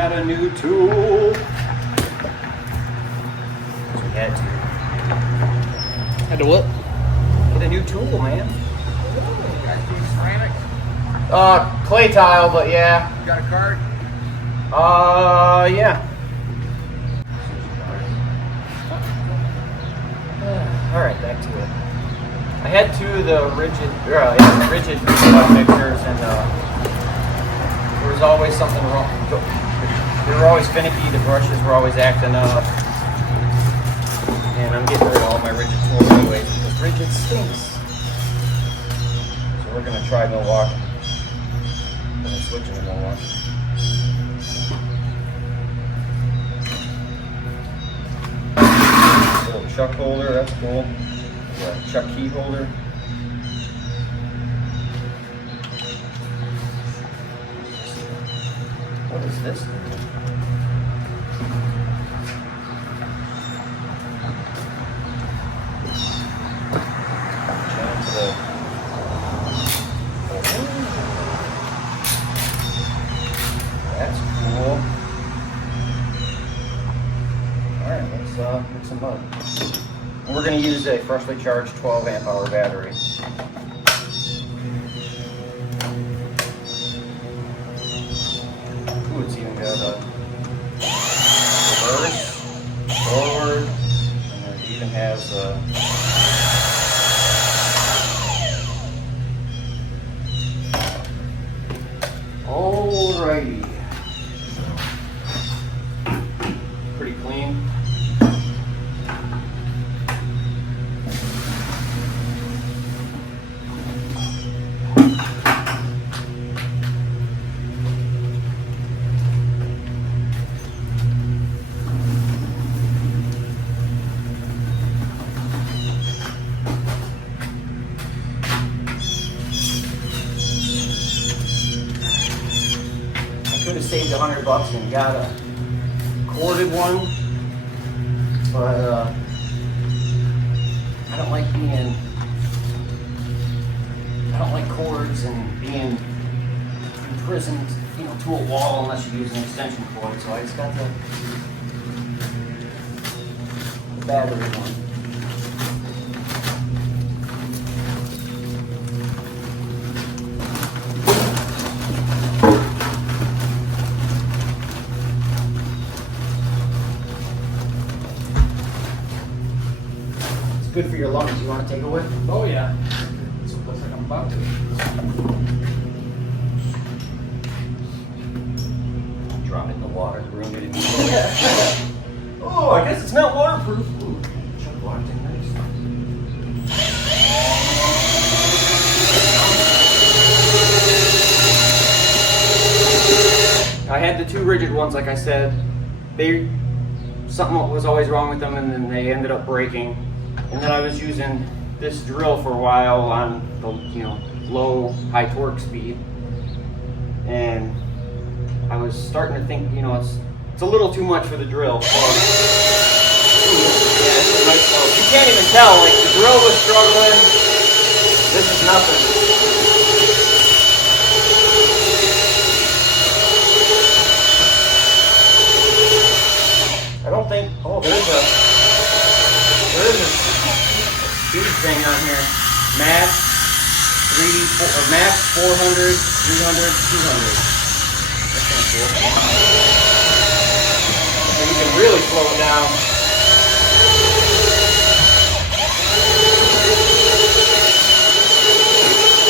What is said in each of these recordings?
got a new tool. We had to. Had to what? Get a new tool, man. Ceramic? Clay tile, but yeah. You got a card? Yeah. All right, back to it. I had two of the Ridgid Mud Mixers, and there was always something wrong. They were always finicky. The brushes were always acting up, and I'm getting rid of all my Ridgid tools anyways because Ridgid stinks. So we're gonna try Milwaukee. I'm switching to Milwaukee. Little chuck holder, that's cool. Yeah, chuck key holder. What is this? Change the. That's cool. All right, let's put some mud. And we're going to use a freshly charged 12 amp hour battery. Ooh, it's even got a reverse, forward, and it even has a alrighty. Pretty clean. Could have saved $100 and got a corded one, but I don't like cords and being imprisoned, to a wall unless you use an extension cord. So I just got the battery one. Good for your lungs. You want to take a whiff? Oh yeah. It looks like I'm about to. Drop it in the water. Ruined it immediately. Oh, I guess it's not waterproof. Ooh, chuck locked in nice. I had the two Ridgid ones, like I said. Something was always wrong with them, and then they ended up breaking. And then I was using this drill for a while on the low high torque speed, and I was starting to think it's a little too much for the drill. Yeah, it's a nice load. You can't even tell, like the drill was struggling. This is nothing. I don't think. Oh, there is a speed thing on here. Max 400, 300, 200. That's kind of cool. And you can really slow it down.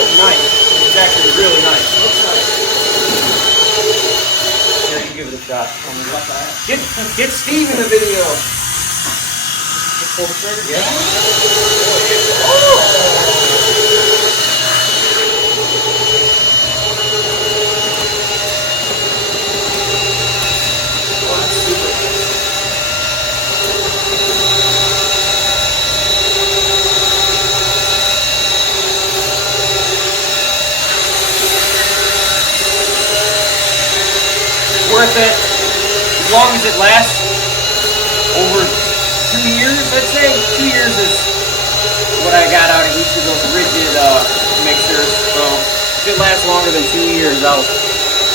It's nice. It's actually really nice. Looks nice. Here, you give it a shot. Get Steve in the video. Pull the trigger? Yeah. Oh! That's super. Worth it. As long as it lasts over 2 years, I'd say. 2 years is what I got out of each of those Ridgid mixers. So if it lasts longer than 2 years, I'll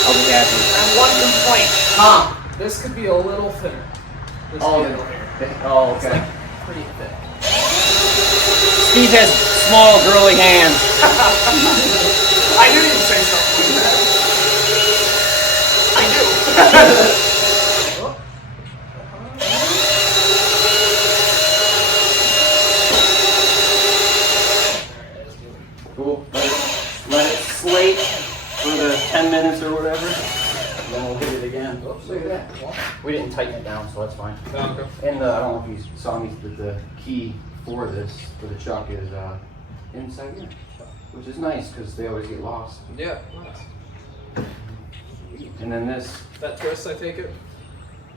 I'll be happy. And one complaint. Huh? This could be a little thinner. This Oh, handle here. Oh, It's okay. like pretty thick. Steve has small, girly hands. I knew you'd say something like that. I knew. Cool. Let it slate for the 10 minutes or whatever. And then we'll hit it again. Oops, Look at that. We didn't tighten it down, so that's fine. Okay. And I don't know if you saw me, but the key for this, for the chuck, is inside here, which is nice because they always get lost. Yeah, nice. And then this, That twist, I take it?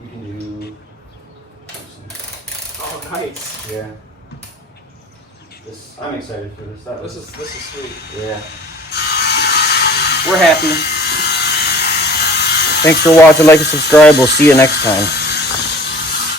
you can do. Oh, nice. Yeah. This, I'm excited for this. This is sweet. Yeah. We're happy. Thanks for watching. Like and subscribe. We'll see you next time.